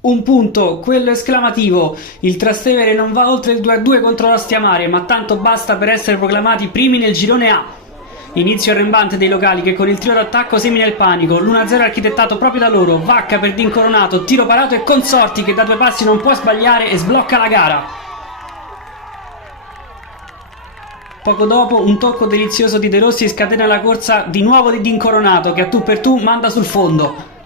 Un punto, quello esclamativo. Il Trastevere non va oltre il 2-2 contro l'Ostiamare, ma tanto basta per essere proclamati primi nel girone A. Inizio arrembante dei locali che con il tiro d'attacco semina il panico, l'1-0 architettato proprio da loro, Vacca per d'incoronato, tiro parato e Consorti che da 2 passi non può sbagliare e sblocca la gara. Poco dopo un tocco delizioso di De Rossi scatena la corsa di nuovo di D'incoronato che a tu per tu manda sul fondo.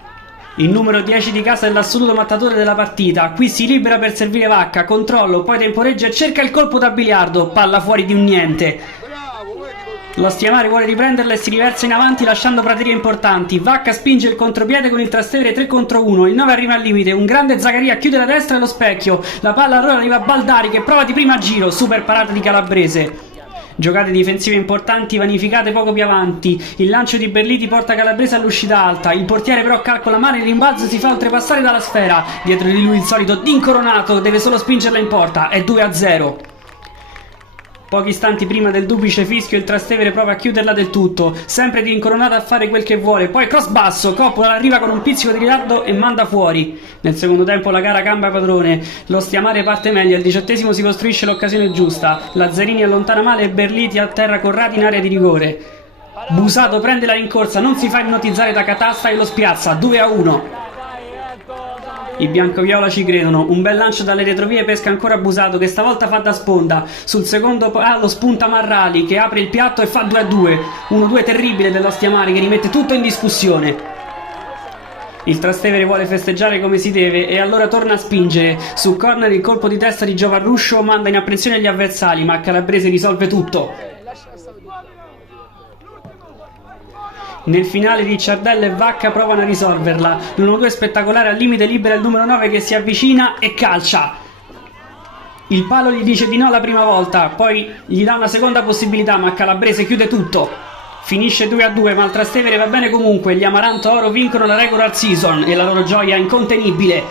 Il numero 10 di casa è l'assoluto mattatore della partita, qui si libera per servire Vacca, controllo, poi temporeggia e cerca il colpo da biliardo, palla fuori di un niente. L'Ostiamare vuole riprenderla e si riversa in avanti lasciando praterie importanti. Vacca spinge il contropiede con il Trastevere 3 contro 1. Il 9 arriva al limite. Un grande Zaccaria chiude la destra e lo specchio. La palla allora arriva a Baldari che prova di prima giro. Super parata di Calabrese. Giocate difensive importanti vanificate poco più avanti. Il lancio di Berliti porta Calabrese all'uscita alta. Il portiere però calcola male il rimbalzo e si fa oltrepassare dalla sfera. Dietro di lui il solito D'incoronato. Deve solo spingerla in porta. È 2-0. Pochi istanti prima del duplice fischio il Trastevere prova a chiuderla del tutto, sempre di Incoronato a fare quel che vuole, poi cross basso, Coppola arriva con un pizzico di ritardo e manda fuori. Nel secondo tempo la gara cambia padrone, l'Ostiamare parte meglio, al 18° si costruisce l'occasione giusta, Lazzarini allontana male e Berliti atterra Corradi in area di rigore. Busato prende la rincorsa, non si fa ipnotizzare da Catasta e lo spiazza, 2-1. I biancoviola ci credono, un bel lancio dalle retrovie pesca ancora Busato che stavolta fa da sponda, sul secondo palo spunta Marrali che apre il piatto e fa 2-2, 1-2 terribile dell'Ostiamare che rimette tutto in discussione. Il Trastevere vuole festeggiare come si deve e allora torna a spingere, su corner il colpo di testa di Giovarruscio manda in apprensione gli avversari ma Calabrese risolve tutto. Nel finale Ricciardello e Vacca provano a risolverla. L'1-2 spettacolare al limite libera il numero 9 che si avvicina e calcia. Il palo gli dice di no la prima volta, poi gli dà una seconda possibilità ma Calabrese chiude tutto. Finisce 2-2 ma il Trastevere va bene comunque, gli Amaranto Oro vincono la regular season e la loro gioia è incontenibile.